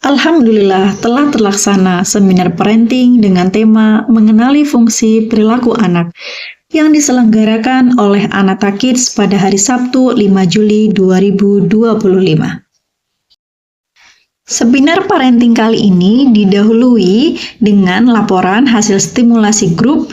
Alhamdulillah telah terlaksana seminar parenting dengan tema mengenali fungsi perilaku anak yang diselenggarakan oleh Anata Kids pada hari Sabtu 5 Juli 2025. Seminar parenting kali ini didahului dengan laporan hasil stimulasi grup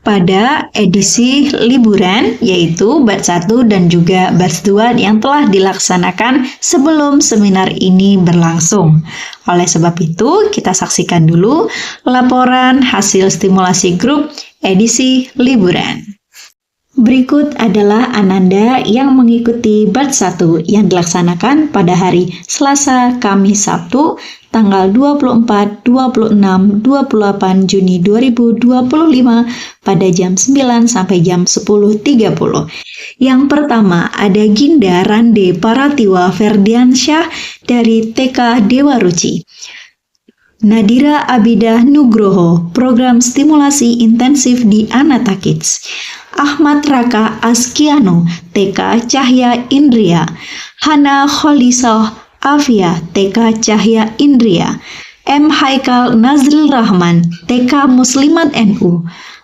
pada edisi liburan, yaitu batch 1 dan juga batch 2 yang telah dilaksanakan sebelum seminar ini berlangsung. Oleh sebab itu, kita saksikan dulu laporan hasil stimulasi grup edisi liburan. Berikut adalah Ananda yang mengikuti batch 1 yang dilaksanakan pada hari Selasa, Kamis, Sabtu, tanggal 24, 26, 28 Juni 2025 pada jam 9 sampai jam 10.30. Yang pertama ada Ginda Rande Paratiwa Ferdiansyah dari TK Dewa Ruci. Nadira Abidah Nugroho, program stimulasi intensif di Anata Kids. Ahmad Raka Askiano, TK Cahya Indria. Hana Kholisah Afia, TK Cahya Indria. M. Haikal Nazril Rahman, TK Muslimat NU.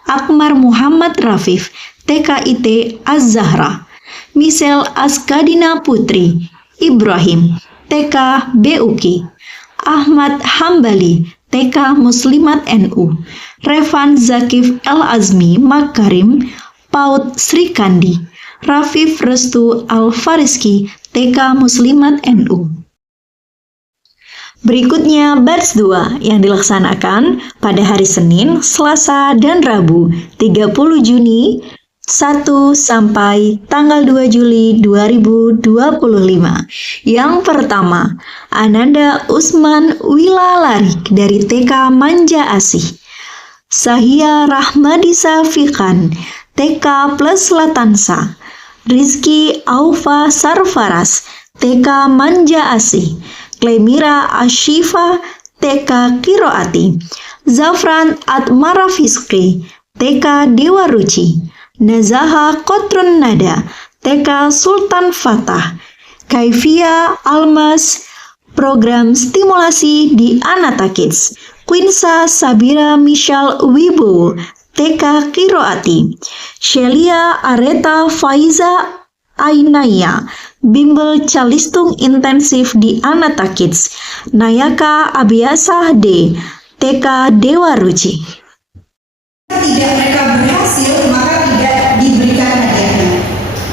Akmar Muhammad Rafif, TKIT Az-Zahra. Michelle Askadina Putri Ibrahim, TK BUK. Ahmad Hambali, TK Muslimat NU. Revan Zakif Al-Azmi Makarim, PAUD Sri Kandi. Rafif Restu Al-Fariski, TK Muslimat NU. Berikutnya batch 2 yang dilaksanakan pada hari Senin, Selasa, dan Rabu 30 Juni 1 sampai tanggal 2 Juli 2025. Yang pertama, Ananda Usman Wilalarik dari TK Manja Asih. Sahia Rahmadisa Fikan, TK Plus Latansa. Rizky Aufa Sarfaras, TK Manja Asih. Klemira Ashifa, TK Kiroati. Zafran Atmara Fiskri, TK Dewa Ruci. Nazaha Kotrun Nada, TK Sultan Fatah. Kaifia Almas, program stimulasi di Anata Kids. Quinsa Sabira Michelle Wibowo, TK Kiroati. Shelia Areta Faiza Ainaya, bimbel calistung intensif di Anata Kids. Nayaka Abiasah D, TK Dewa Ruci. Tidak mereka berhasil, maka tidak diberikan hadiahnya.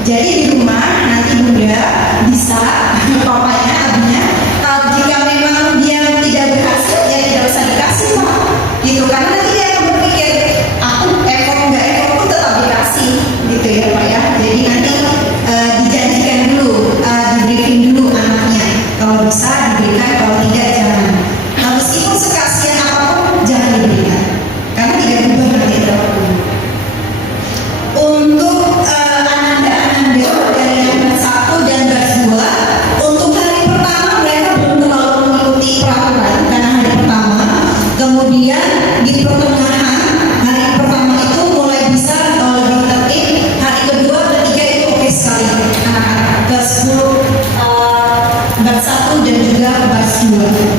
Jadi di rumah nanti bunda bisa papanya, abinya, kalau jika memang dia tidak berhasil, ya tidak usah dikasih pak, gitu. Karena nanti dia akan berpikir, aku effort nggak effort pun tetap dikasih, gitu ya pak ya. Jadi nanti dijanjikan dulu, di briefing dulu anaknya. Kalau bisa diberikan, kalau tidak jangan. Nah, meskipun sekasian apapun jangan diberikan, karena tidak berubah nanti berapapun. Untuk Ananda dari yang batch 1 dan batch 2, untuk hari pertama mereka belum terlalu mengikuti peraturan karena hari pertama. Kemudian di pertengahan hari pertama itu mulai bisa lebih tertib. Hari kedua, ketiga itu oke sekali anak-anak ke 10 batch 1 dan juga batch 2.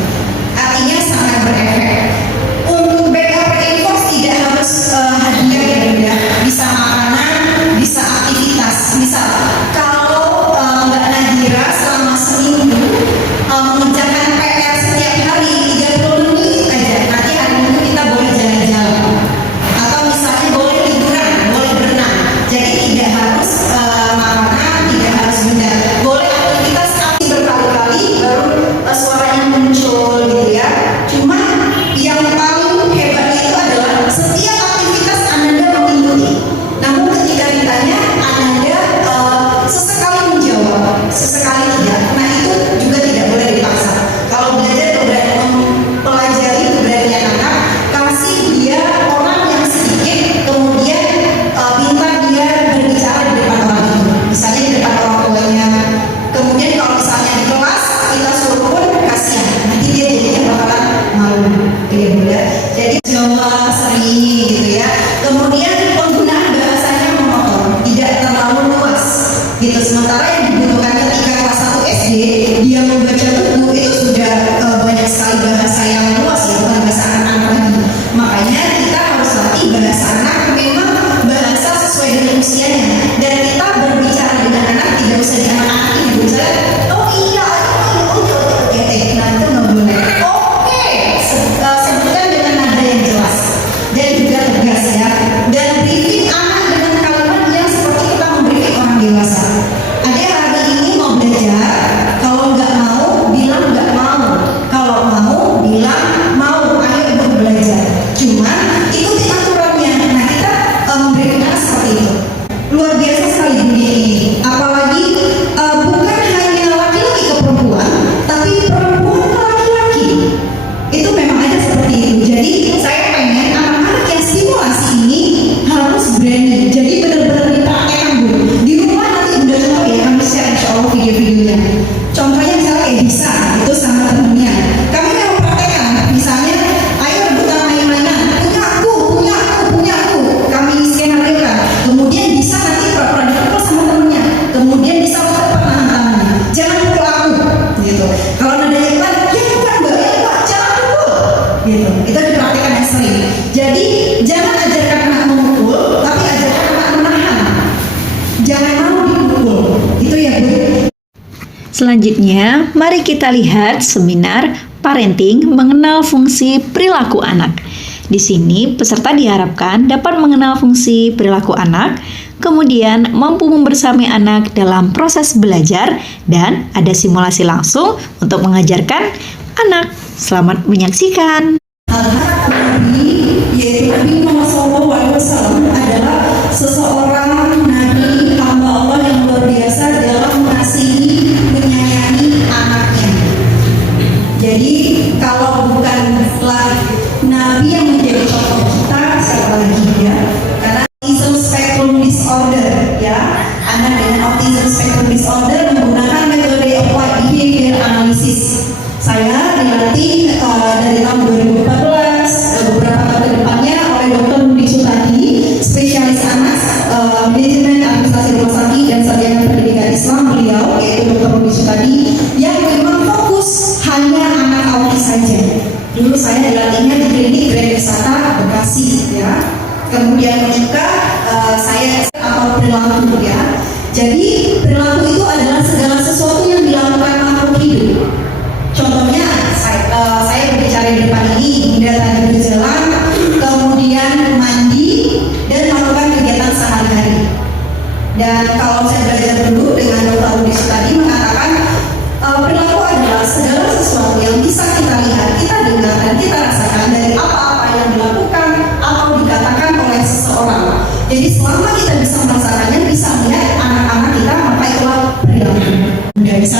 sering. Jadi jangan ajarkan anak memukul, tapi ajarkan anak menahan. Jangan mau dipukul. Itu ya Bu. Selanjutnya, mari kita lihat seminar parenting mengenal fungsi perilaku anak. Di sini, peserta diharapkan dapat mengenal fungsi perilaku anak, kemudian mampu membersamai anak dalam proses belajar, dan ada simulasi langsung untuk mengajarkan anak. Selamat menyaksikan. Nabi, yaitu Nabi Muhammad SAW adalah seseorang Nabi hamba Allah yang luar biasa dalam mengasihi, menyayangi anaknya. Jadi kalau bukanlah Nabi yang menjadi contoh kita, siapa lagi ya? Karena autism spectrum disorder ya, anak dengan autism spectrum disorder menggunakan metode applied behavior analysis. Saya dilatih dari tahun 2014, beberapa tahun ke depannya oleh Dr. Budi Sutadi, spesialis anak, manajemen administrasi rumah sakit dan sarjana pendidikan Islam beliau, yaitu Dr. Budi Sutadi, yang memang fokus hanya anak autis saja. Dulu saya dilatihnya di klinik Grand Wisata Bekasi ya. Kemudian juga saya atau perilaku ya. Jadi perilaku itu adalah segala sesuatu yang dilakukan makhluk hidup. Contohnya saya berbicara di depan ini, Bunda tadi berjalan, kemudian mandi dan melakukan kegiatan sehari-hari. Dan kalau saya belajar dulu dengan Dr. Budi tadi mengatakan perilaku adalah segala sesuatu yang bisa kita lihat, kita dengar dan kita rasakan dari apa-apa yang dilakukan atau dikatakan oleh seseorang. Jadi selama kita bisa merasakannya, bisa melihat anak-anak kita, maka itulah perilaku. Bisa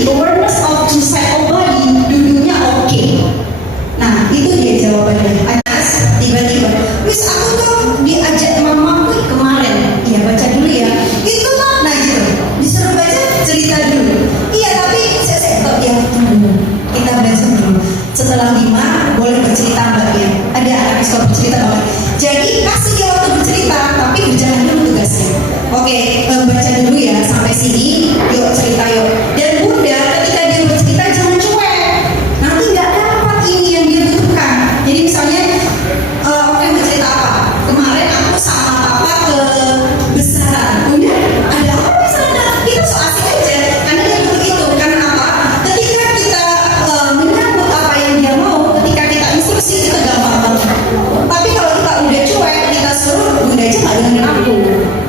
the awareness of suicidal body duduknya oke. Nah, itu dia jawabannya. Anas tiba-tiba, wis aku tuh diajak mamaku kemarin. Iya, baca dulu ya. Itu tuh, nah gitu. Disuruh baca cerita dulu. Iya, tapi saya kok ya tunggu. Kita baca dulu. Setelah 5 boleh bercerita Mbak ya. Ada anak sekolah bercerita banget. Jadi kasih dia waktu bercerita, tapi berjalan dulu tugasnya. Oke, baca dulu ya sampai sini. Yuk cerita yuk. Dan Bunda ketika dia bercerita jangan cuek. Nanti nggak dapat ini yang dia butuhkan. Jadi misalnya, oke bercerita apa? Kemarin aku sama papa ke Besaran. Udah, ada apa di sana? Kita so asik aja. Karena dia butuh itu. Karena apa? Ketika kita menyambut apa yang dia mau, ketika kita instruksi kita gampang banget. Tapi kalau kita udah cuek, kita suruh Bunda aja nggak dengerin aku.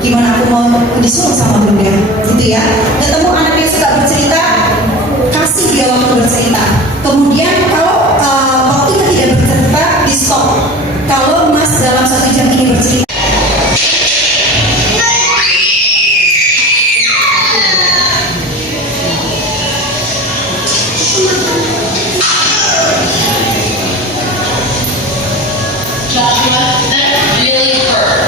Gimana aku mau disuruh sama Bunda? Gitu ya. Ketemu anak yang suka bercerita, kasih dia waktu bercerita. Kemudian kalau waktunya tidak bercerita, di stop. Kalau Mas dalam 1 jam ini bercerita, Joshua, that really hurt.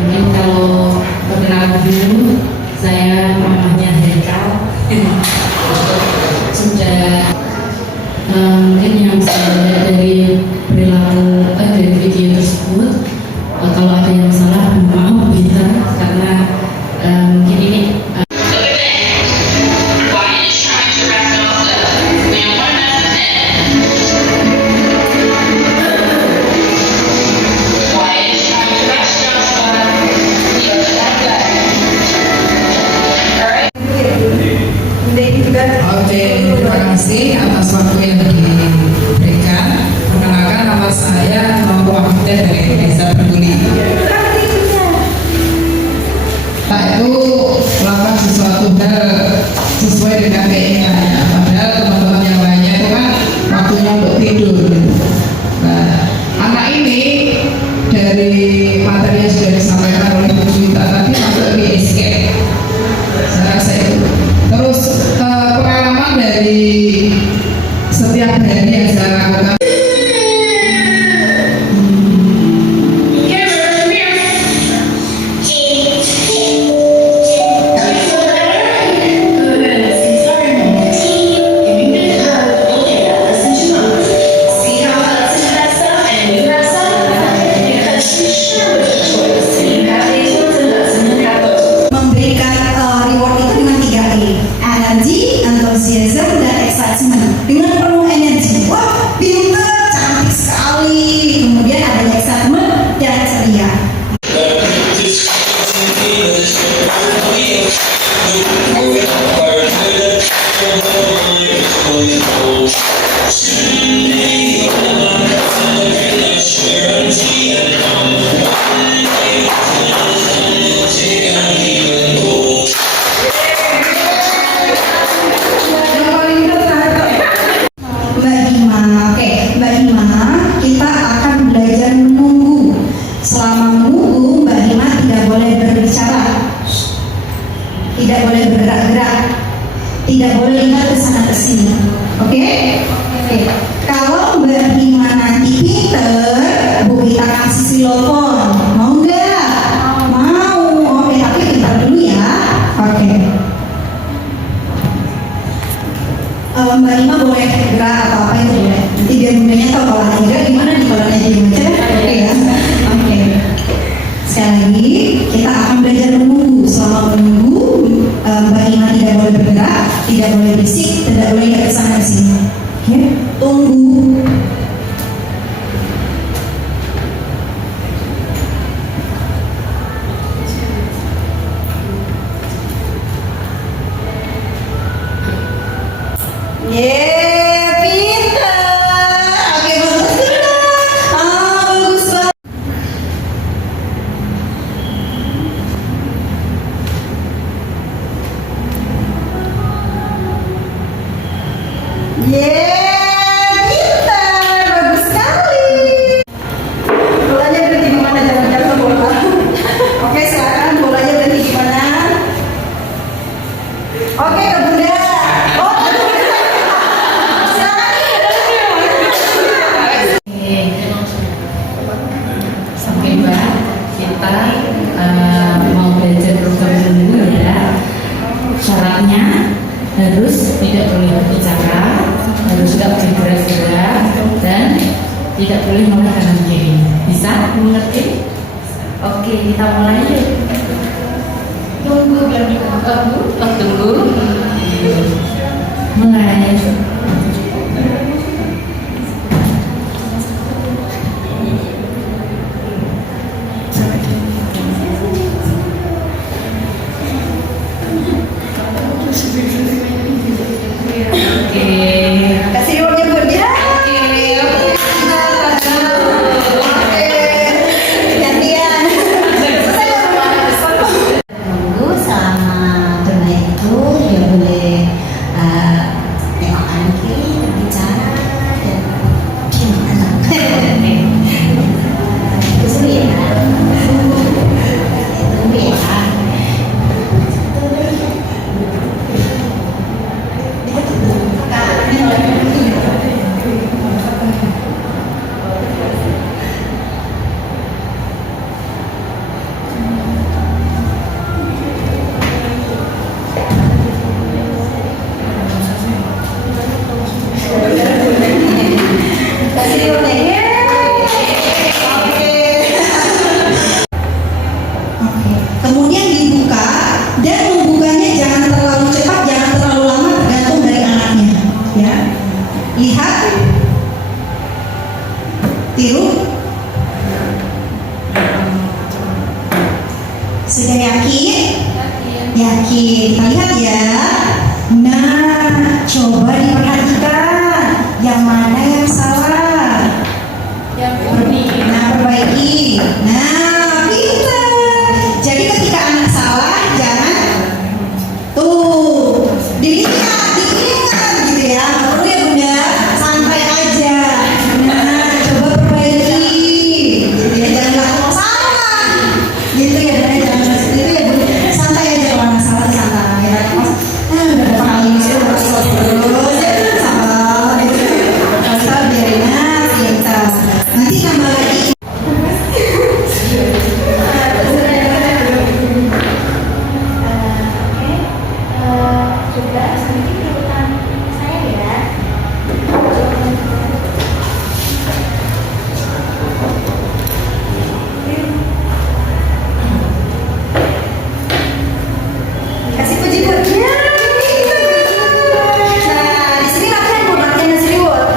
Mungkin kalau perkenalan dulu, saya mamanya Hekal. Sudah mungkin yang saya lihat dari perilaku dari video tersebut, kalau ada yang salah mohon maaf gitu, karena mungkin ini Why is trying to rest off the when you want to Why is trying to rest Joshua? Alright. Oke, terima kasih atas waktu yang diberikan. Perkenalkan, nama saya Novo Mahmudin dari Desa Peduli. Pak itu melakukan sesuatu hal sesuai dengan keinginannya. Padahal teman-teman yang lainnya itu kan waktunya untuk tidur. Nah, anak ini dari materi yang sudah disampaikan oleh Bu Juwita tadi masuk di escape. Saya rasa itu. Terus pengalaman dari setiap hari yang saya lakukan. memberikan reward itu dengan 3E, energi, enthusiasm, dan excitement. Dengan penuh energi, wah pintar, cantik sekali. Kemudian ada excitement dan ceria. Mbak Hima, oke, Mbak Hima, kita akan belajar menunggu. Selama menunggu, Mbak Hima tidak boleh berbicara, tidak boleh bergerak-gerak, tidak boleh lihat ke sana ke sini. Oke? Oke. Kalau Mbak Hima nanti pinter, Bu kita kasih silofon. Mau nggak? Mau. Oke, tapi pintar dulu ya. Oke. Mbak Hima boleh gerak atau apa itu boleh. Nanti biar bundanya tahu kalau lagi gerak gimana nih kalau lagi baca. Oke ya. Oke. Sekali lagi kita akan belajar menunggu. Selama menunggu, Mbak Hima tidak boleh bergerak, tidak boleh berisik, tidak boleh ke sana ke sini. Oke. Tunggu. Pintar. Oke, bagus sudah. Bagus banget. Yeay, pintar, bagus sekali. Bolanya berhenti di mana? Jangan jatuh bola. Oke, silakan bolanya berhenti di mana? Oke, ke Bunda. Oh, silakan. Sampai Mbak, kita mau belajar program dulu ya. Syaratnya harus tidak boleh berbicara, harus tidak boleh gerak-gerak, dan tidak boleh menoleh kanan kiri. Bisa mengerti? Oke, kita mulai yuk. Tunggu. Mulai. Oke. Kasih rewardnya Bunda. Oke. Gantian. Tunggu selama bermain itu dia boleh tengok kanan kiri, berbicara dan diam tenang. Itu seru ya. Tunggu ya. Kasih rewardnya. Oke. Oke. Kemudian dibuka dan membukanya jangan terlalu cepat, jangan terlalu lama, tergantung dari anaknya. Ya. Lihat. Tiru. Sudah yakin? Yakin. Kita lihat ya. Nah, coba diperhatikan yang mana yang salah. Nah, perbaiki. Nah, pintar. Jadi ketika anak salah, jangan tuh dilihat gitu ya. Nggak perlu ya Bunda, santai aja. Nah, coba perbaiki. Gitu ya, jangan langsung salah. Gitu ya Bunda, jangan seperti itu ya Bunda. Santai aja kalau anak salah, santai. Udah berapa kali ini sih harus terus ya, sabar. Kalau salah biarin aja. Nanti tambah lagi. Coba sedikit ikutan saya ya. Kasih puji pujian. Nah, di sini latihan Bu, latihan nasi liwet.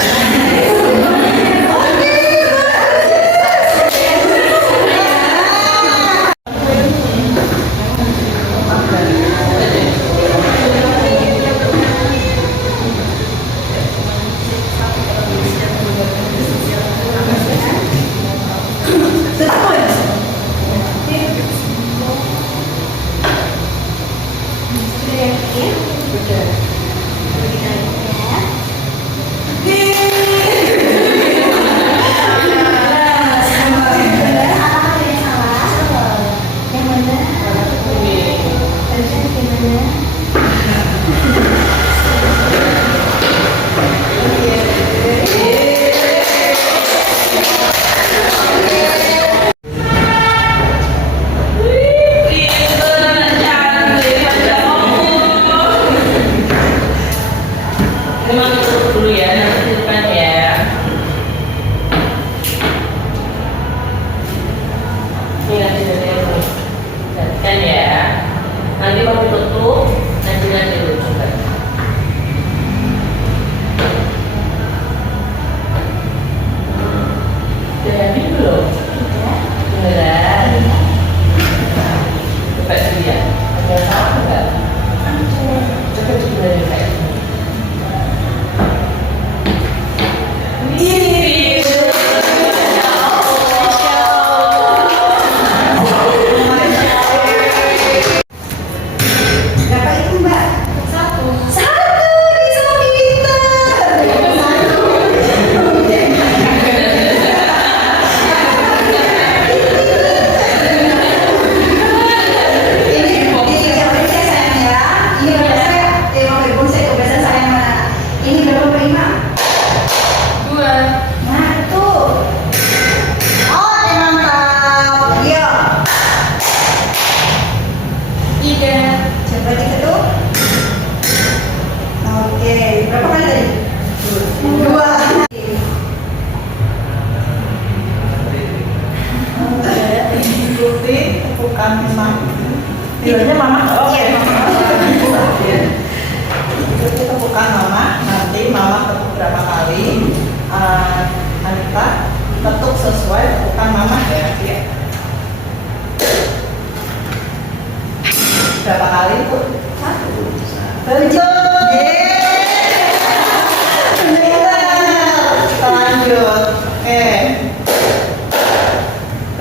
Lanjut.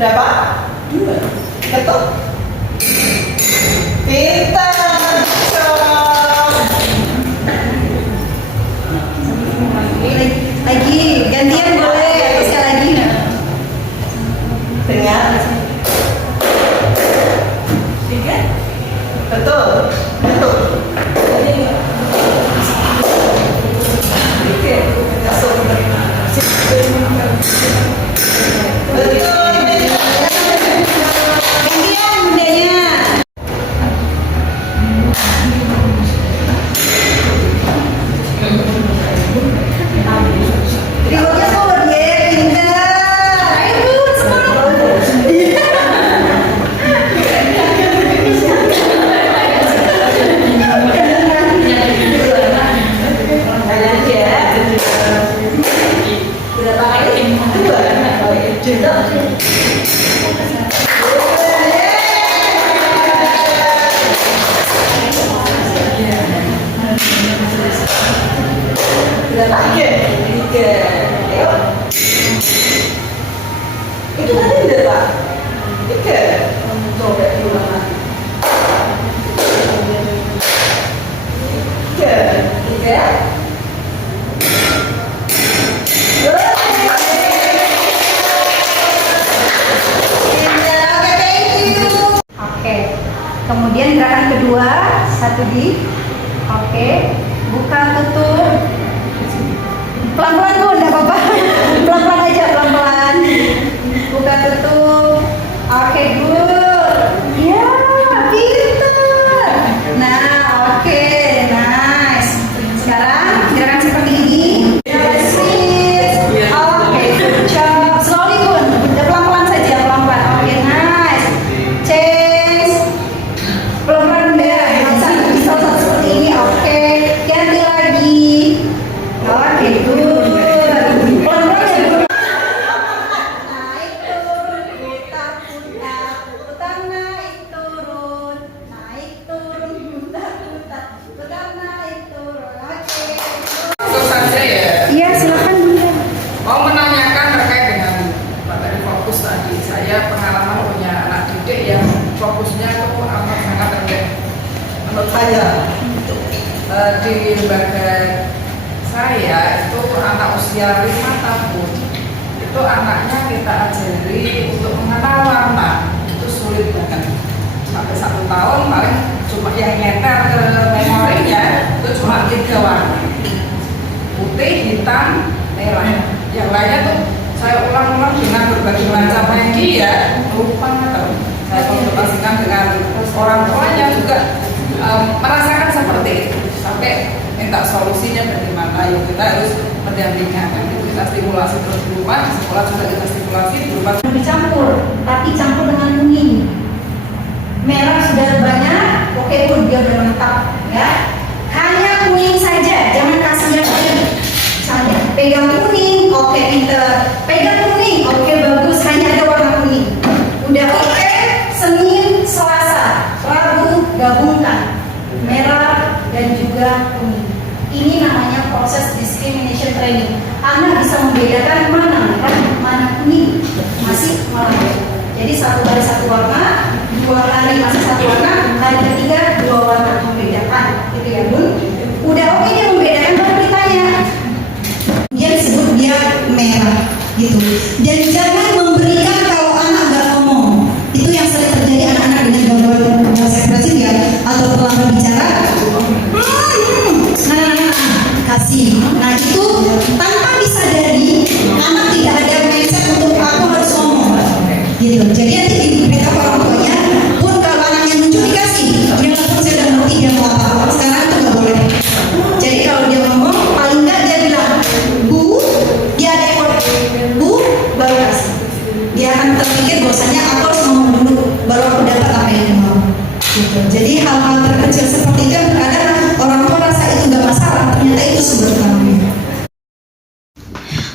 Berapa? 2. Betul. Pintar. Lagi gantian boleh atau sekali lagi? Dengar. 3. Betul. Betul. Oke. Masuk. Betul. Gantian bundanya. Ributnya forward ya, pintar. Ayo, semangat. Lanjut ya. Berapa kali? 2. Juta. Berapa? 3. Ayo. Itu tadi berapa? 3. Coba diulang lagi. 3. Oke. Kemudian gerakan kedua, satu di. Oke. Buka tutup. Pelan-pelan tuh, enggak apa-apa. Pelan-pelan aja, pelan-pelan. Buka tutup. Oke, good. Ya, pintar. Nah, oke, nice. Sekarang gerakan seperti ini. Oke, good job. Slowly, good. Udah pelan-pelan saja, pelan-pelan. Oke, nice. Change. Pelan-pelan deh. Bisa seperti ini. Oke, ganti lagi. Oke, good. Pelan-pelan ya, good. Naik turun, putar-putar, putar naik turun, naik turun, putar-putar, putar naik turun. Oke. Itu saja ya. Iya, silakan Bunda. Mau menanyakan terkait dengan materi fokus tadi. Saya pengalaman punya anak didik yang fokusnya itu amat sangat rendah. Menurut saya di lembaga saya itu anak usia 5 tahun itu anaknya kita ajari untuk mengenal warna itu sulit banget. Sampai 1 tahun paling cuma yang nyetel ke memorinya itu cuma 3 warna, putih, hitam, merah. Yang lainnya tuh saya ulang-ulang dengan berbagai macam media, lupa atau saya konsultasikan dengan orang tuanya juga merasakan seperti itu, sampai minta solusinya bagaimana. Yuk kita harus mendampingi, kita stimulasi terus di rumah, di sekolah juga kita stimulasi di rumah. Dicampur, tapi campur dengan kuning. Merah sudah banyak, oke pun dia udah menetap, ya. Hanya kuning saja, jangan kasih yang lain. Misalnya, pegang kuning, oke pinter. Pegang kuning, oke bagus, hanya ada warna kuning. Udah oke, Senin, Selasa, Rabu gabungkan merah dan juga kuning. Ini namanya proses discrimination training. Anak bisa membedakan mana merah, mana kuning. Masih malah. Jadi 1 hari 1 warna, 2 hari masih 1 warna, hari ketiga 2 warna membedakan. Gitu ya Bun. Udah oke dia membedakan, baru ditanya. Dia disebut dia merah gitu. Dan jangan memberikan kalau anak nggak ngomong. Itu yang sering terjadi anak-anak dengan gangguan bahasa ekspresif ya, atau terlambat bicara. Kasih. Nah itu tanpa disadari anak tidak ada mindset untuk aku harus ngomong gitu. Jadi nanti diberitahu orang tuanya pun kalau anaknya muncul dikasih. Dia langsung saya udah ngerti dia mau apa. Sekarang itu nggak boleh. Jadi kalau dia ngomong paling nggak dia bilang bu, dia ada ekor bu baru kasih. Dia akan terpikir bahwasanya aku harus ngomong dulu baru aku dapat apa yang dia mau. Gitu. Jadi hal-hal terkecil seperti itu kadang orang tua rasa itu nggak masalah, ternyata itu sumber utamanya.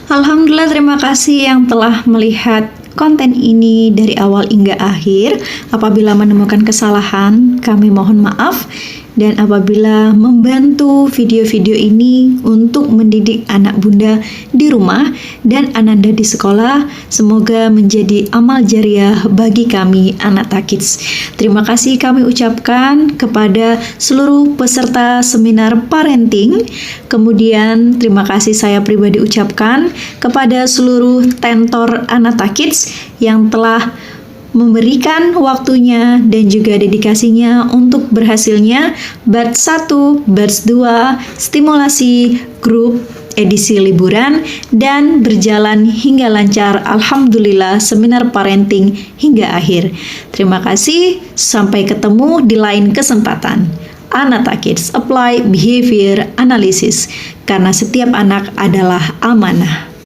Alhamdulillah, terima kasih yang telah melihat konten ini dari awal hingga akhir. Apabila menemukan kesalahan, kami mohon maaf. Dan apabila membantu video-video ini untuk mendidik anak Bunda di rumah dan Ananda di sekolah, semoga menjadi amal jariah bagi kami Anata Kids. Terima kasih kami ucapkan kepada seluruh peserta seminar parenting. Kemudian terima kasih saya pribadi ucapkan kepada seluruh tentor Anata Kids yang telah memberikan waktunya dan juga dedikasinya untuk berhasilnya batch 1, batch 2, stimulasi grup edisi liburan dan berjalan hingga lancar, alhamdulillah, seminar parenting hingga akhir. Terima kasih, sampai ketemu di lain kesempatan. Anata Kids Apply Behavior Analysis, karena setiap anak adalah amanah.